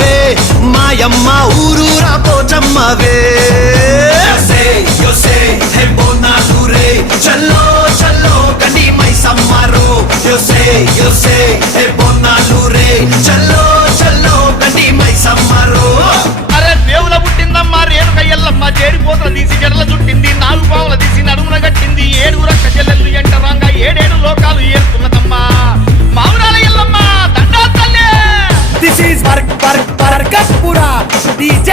తల్లివే మాయమ్మ ఊరూరా పోచమ్మవే హే బోనాలు రే చల్లో చల్లో గండి మైసమ్మరో హే బోనాలు రే చల్లో చల్లో గండి మైసమ్మరో. అరే దేవుల పుట్టిందమ్మా రేణుక ఎల్లమ్మ చేరిపోతల తీసి జడల చుట్టింది నాలుగు పావుల తీసి నడుమున కట్టింది ఏడు రక్క చెల్లెళ్ళు ఎంటరాంగా ఏడేడు లోకాలు ఏరుతున్నదమ్మా మావురాల ఎల్లమ్మ దండా తల్లే. This is Barkatpura DJ